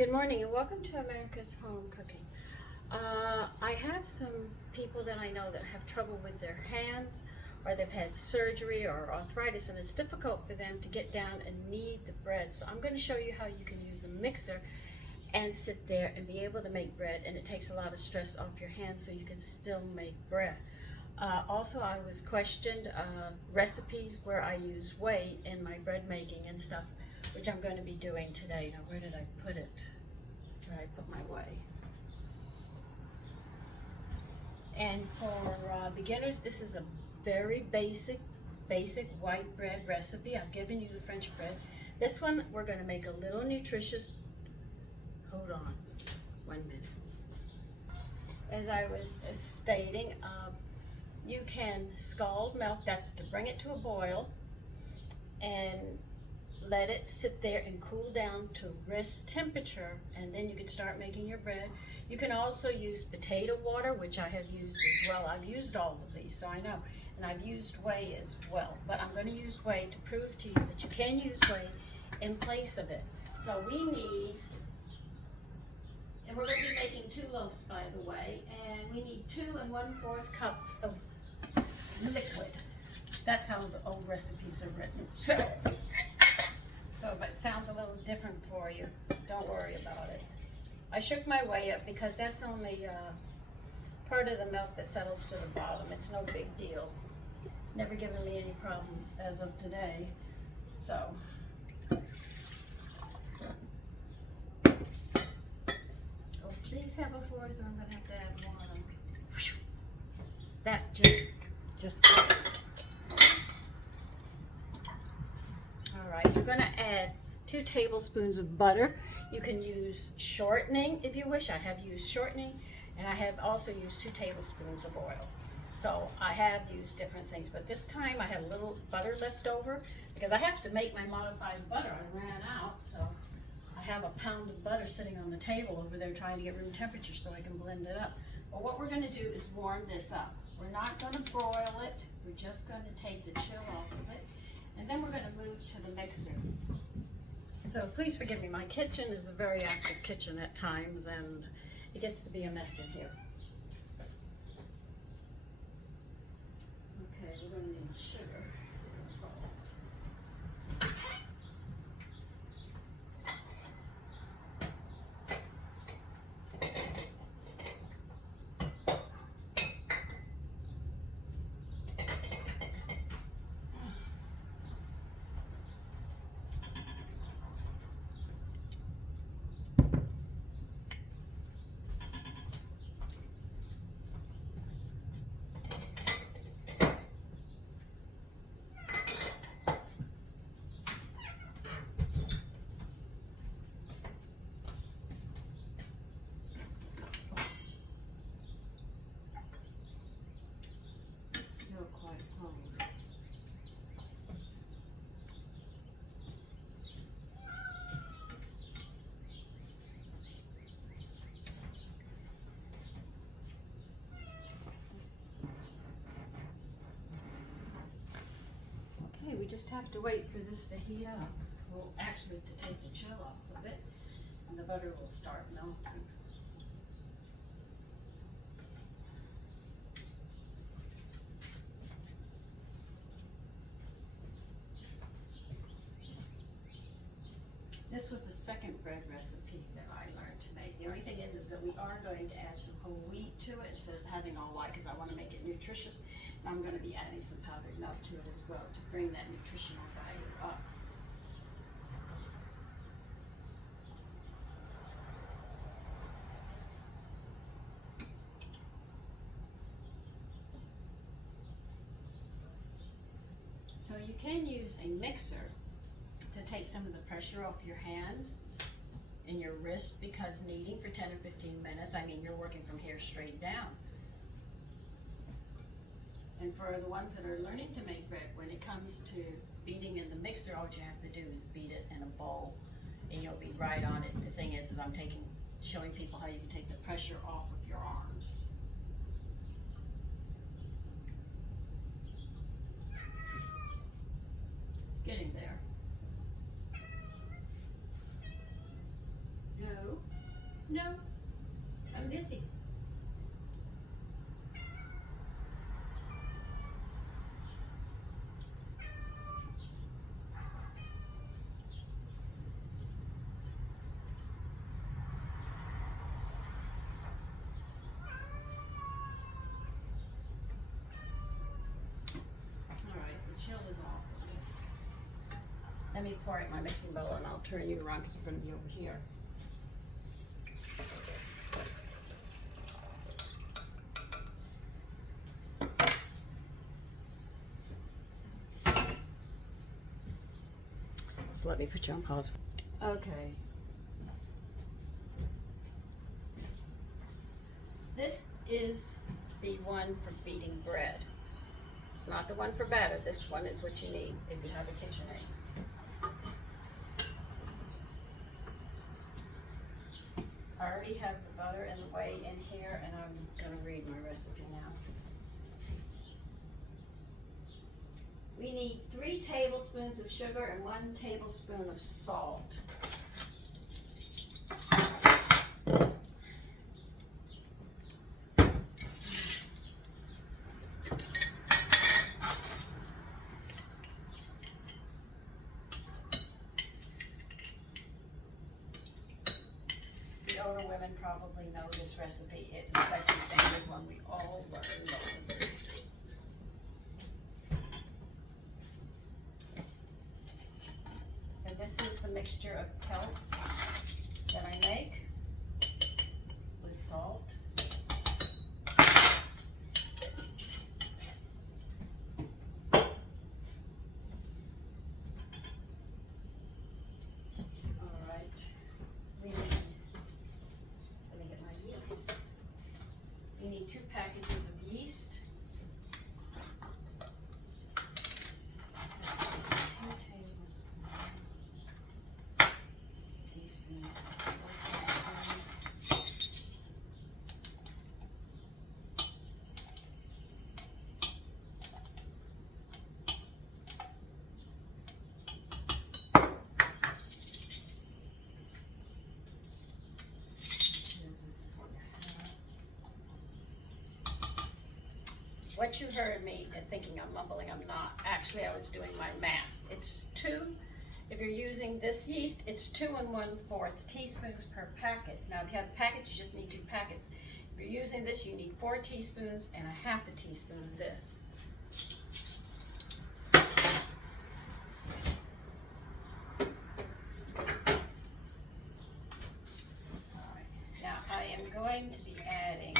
Good morning and welcome to America's Home Cooking. I have some people that I know that have trouble with their hands, or they've had surgery or arthritis, and it's difficult for them to get down and knead the bread. So I'm going to show you how you can use a mixer and sit there and be able to make bread, and it takes a lot of stress off your hands so you can still make bread. Also, I was questioned recipes where I use whey in my bread making and stuff, which I'm going to be doing today. Now, where did I put it? Where did I put my whey? And for beginners, this is a very basic white bread recipe. I've given you the French bread. This one, we're going to make a little nutritious. Hold on 1 minute. As I was stating, you can scald milk, that's to bring it to a boil, and let it sit there and cool down to wrist temperature, and then you can start making your bread. You can also use potato water, which I have used as well. I've used all of these, so I know. And I've used whey as well, but I'm going to use whey to prove to you that you can use whey in place of it. So we need, and we're going to be making 2 loaves, by the way, and we need 2 1/4 cups of liquid. That's how the old recipes are written. So if it sounds a little different for you, don't worry about it. I shook my whey up because that's only part of the milk that settles to the bottom. It's no big deal. It's never given me any problems as of today. So, oh, please have a 4th, or I'm going to have to add 1. That just all right, you're going to add 2 tablespoons of butter. You can use shortening if you wish. I have used shortening, and I have also used 2 tablespoons of oil. So I have used different things, but this time I had a little butter left over because I have to make my modified butter. I ran out, so I have a pound of butter sitting on the table over there trying to get room temperature so I can blend it up. But what we're going to do is warm this up. We're not going to broil it. We're just going to take the chill off of it. And then we're going to move to the mixer. So please forgive me, my kitchen is a very active kitchen at times, and it gets to be a mess in here. Okay, we're going to need sugar and salt. Still quite home. Okay, we just have to wait for this to heat up. Well, actually to take the chill off of it, and the butter will start melting. This was the second bread recipe that I learned to make. The only thing is that we are going to add some whole wheat to it instead of having all white, because I want to make it nutritious. And I'm going to be adding some powdered milk to it as well to bring that nutritional value up. So you can use a mixer to take some of the pressure off your hands and your wrist, because kneading for 10 or 15 minutes, I mean, you're working from here straight down. And for the ones that are learning to make bread, when it comes to beating in the mixer, all you have to do is beat it in a bowl and you'll be right on it. The thing is that I'm showing people how you can take the pressure off of your arms. It's getting there. No. No, I'm busy. All right, the chill is off on this. Let me pour out my mixing bowl and I'll turn you around because we're going to be over here. So let me put you on pause. Okay. This is the one for beating bread. It's not the one for batter. This one is what you need if you have a KitchenAid. I already have the butter and the whey in here, and I'm going to read my recipe now. We need 3 tablespoons of sugar and 1 tablespoon of salt. The older women probably know this recipe. It's such a standard one we all learned. This is the mixture of kelp that I make with salt. All right, we need, let me get my yeast. We need 2 packages of yeast. What you heard me thinking I'm mumbling, I'm not. Actually, I was doing my math. It's 2, if you're using this yeast, it's 2 1/4 teaspoons per packet. Now, if you have the packet, you just need 2 packets. If you're using this, you need 4 teaspoons and a 1/2 teaspoon of this. All right. Now, I am going to be adding,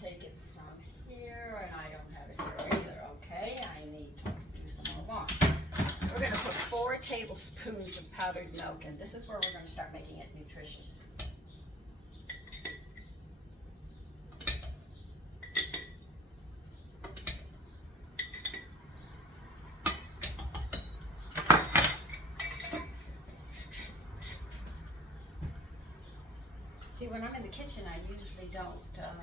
take it from here, and I don't have it here either. Okay, I need to do some more water. We're going to put 4 tablespoons of powdered milk in. This is where we're going to start making it nutritious. See, when I'm in the kitchen, I usually don't talk.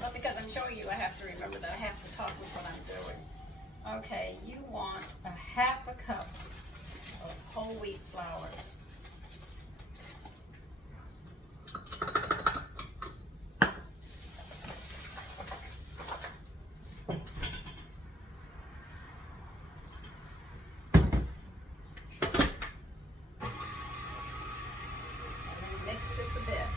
Well, because I'm showing you, I have to remember that I have to talk with what I'm doing. Okay, you want a 1/2 cup of whole wheat flour. Mix this a bit.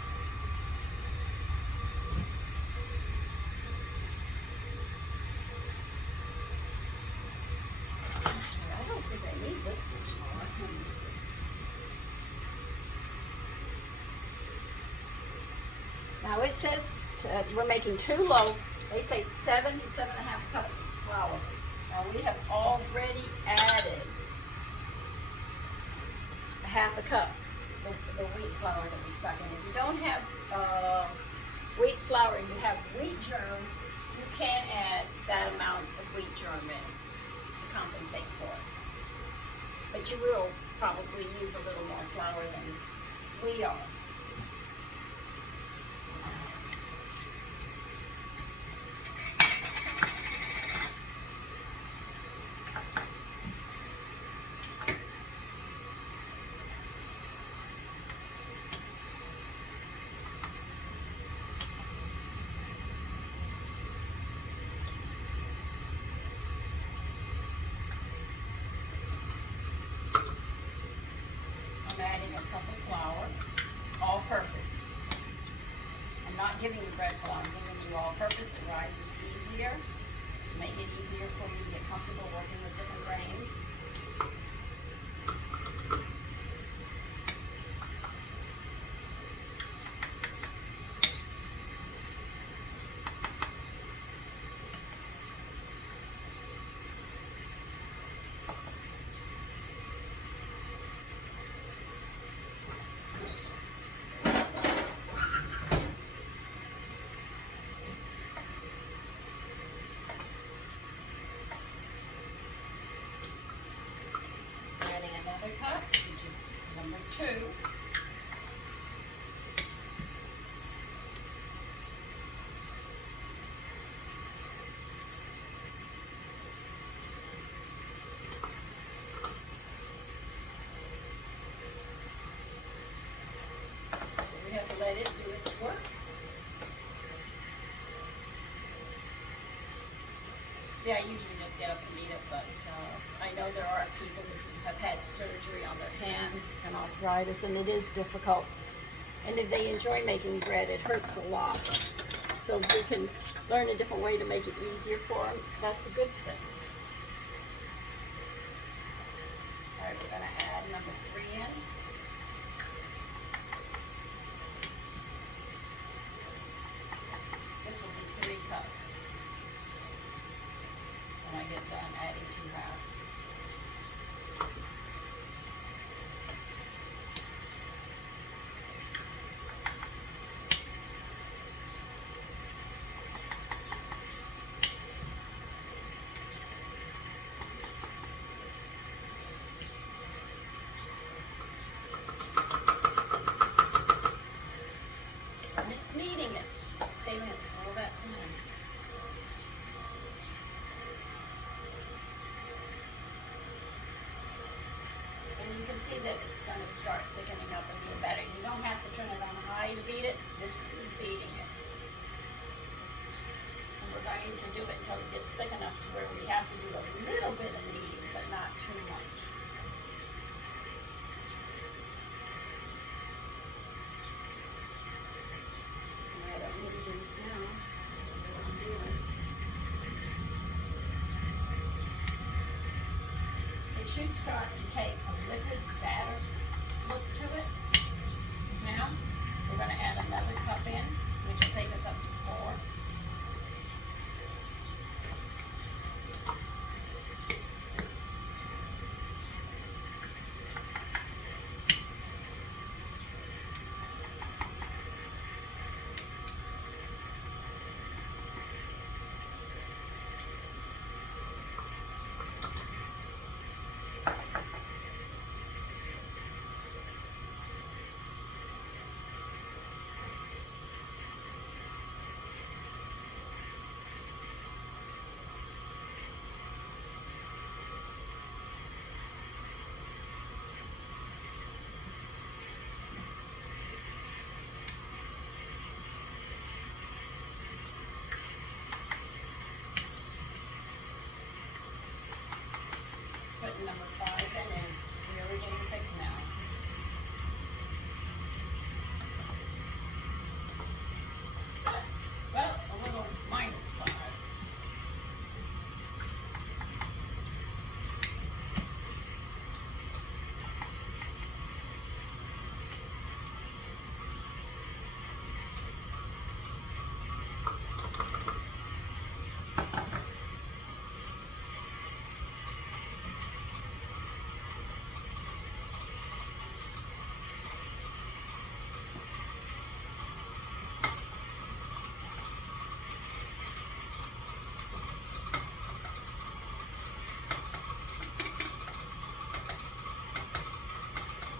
I don't think I need this anymore. Let me see. Now it says we're making 2 loaves. They say 7 to 7.5 cups of flour. Now we have already added a 1/2 cup. The wheat flour that we stuck in. If you don't have wheat flour and you have wheat germ, you can add that amount of wheat germ in to compensate for it. But you will probably use a little more flour than we are. make it easier for you to get comfortable working with different grains. Adding another cup, which is number 2. We have to let it do its work. See, I usually just get up and eat it, but I know there are people who have had surgery on their hands and arthritis, and it is difficult. And if they enjoy making bread, it hurts a lot. So if we can learn a different way to make it easier for them, that's a good thing. All right, we're going to add number 3 in. This will be 3 cups when I get done adding 2 halves. And it's kneading it, saving us all that time. And you can see that it's going to start thickening up and being better. You don't have to turn it on high to beat it. This is beating it. And we're going to do it until it gets thick enough to where we have to do a little bit of kneading, but not too much. I don't need to do this now. What I'm doing. It should start to take a liquid batter look to it. Now, we're going to add another cup in, which will take us up to 4. Putting number 5 in is really getting thick now. Well, a little minus 5.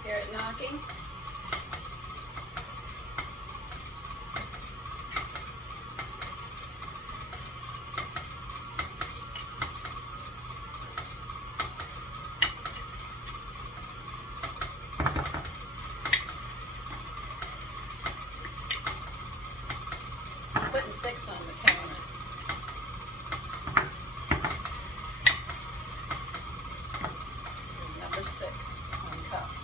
Hear it knocking? Putting 6 on the counter. This is number 6 on cups.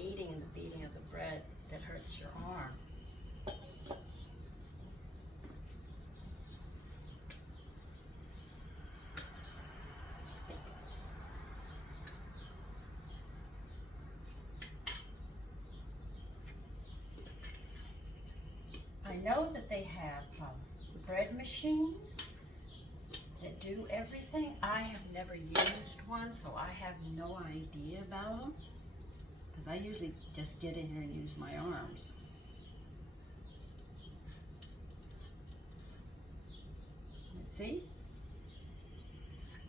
kneading and the beating of the bread that hurts your arm. I know that they have bread machines that do everything. I have never used one, so I have no idea about them. Because I usually just get in here and use my arms. Let's see?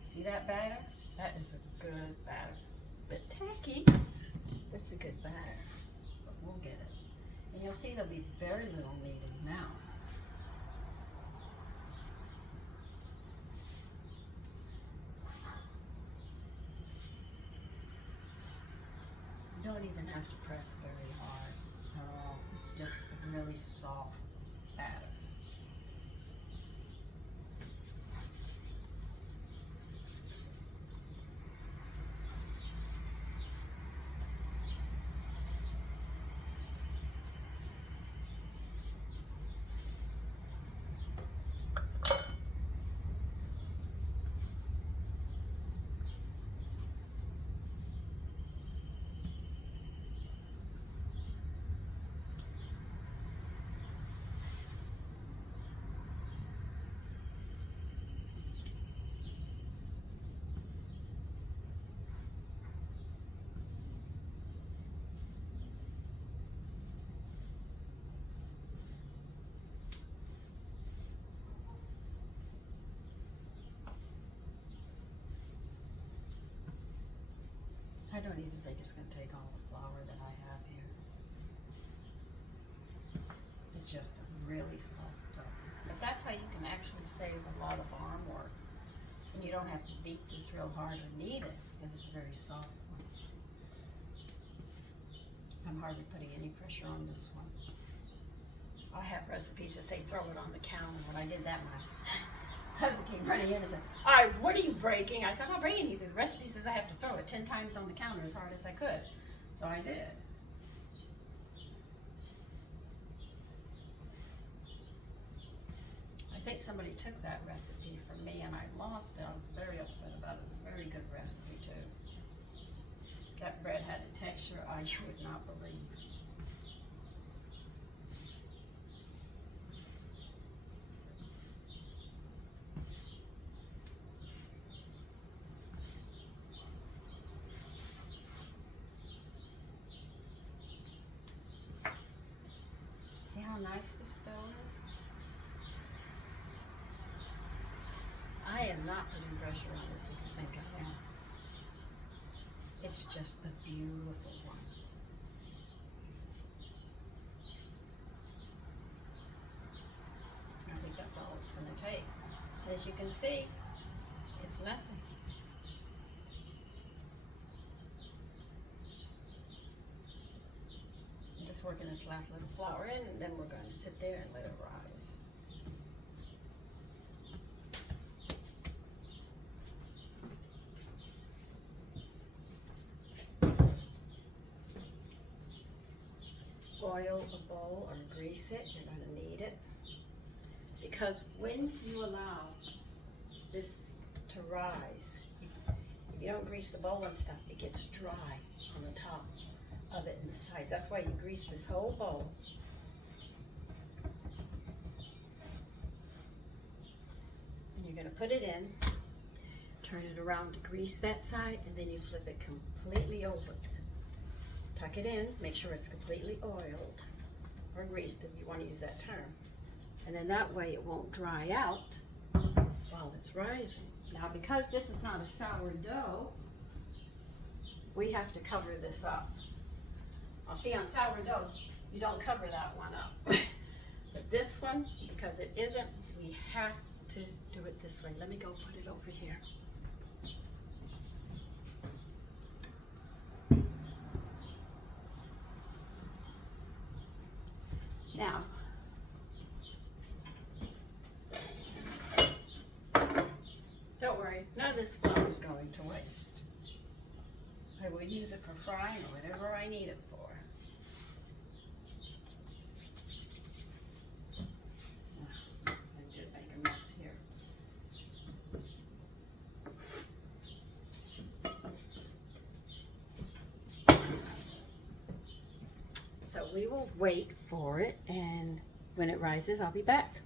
See that batter? That is a good batter. Bit tacky, but it's a good batter. But we'll get it. And you'll see there'll be very little kneading now. You don't even have to press very hard at all. It's just a really soft batter. I don't even think it's going to take all the flour that I have here. It's just a really soft dough. But that's how you can actually save a lot of arm work. And you don't have to beat this real hard or knead it because it's a very soft one. I'm hardly putting any pressure on this one. I have recipes that say throw it on the counter. When I did that, my husband came running in and said, "All right, what are you breaking?" I said, "I'm not breaking anything. The recipe says I have to throw it 10 times on the counter as hard as I could." So I did. I think somebody took that recipe from me and I lost it. I was very upset about it. It was a very good recipe too. That bread had a texture you would not believe. See how nice this dough is? I am not putting pressure on this if you think I am. It's just a beautiful one. I think that's all it's going to take. As you can see, it's nothing. I'm just working this last little flour in, and then we're going to sit there and let it rise. Oil a bowl or grease it. You're going to need it. Because when you allow this to rise, if you don't grease the bowl and stuff, it gets dry on the top of it and the sides. That's why you grease this whole bowl. And you're going to put it in, turn it around to grease that side, and then you flip it completely over. Tuck it in, make sure it's completely oiled or greased if you want to use that term. And then that way it won't dry out while it's rising. Now because this is not a sourdough, we have to cover this up. I'll see on sourdoughs, you don't cover that one up. But this one, because it isn't, we have to do it this way. Let me go put it over here. Now, don't worry, none of this flour is going to waste. I would use it for frying or whatever I need it for. I did make a mess here. So we will wait for it, and when it rises, I'll be back.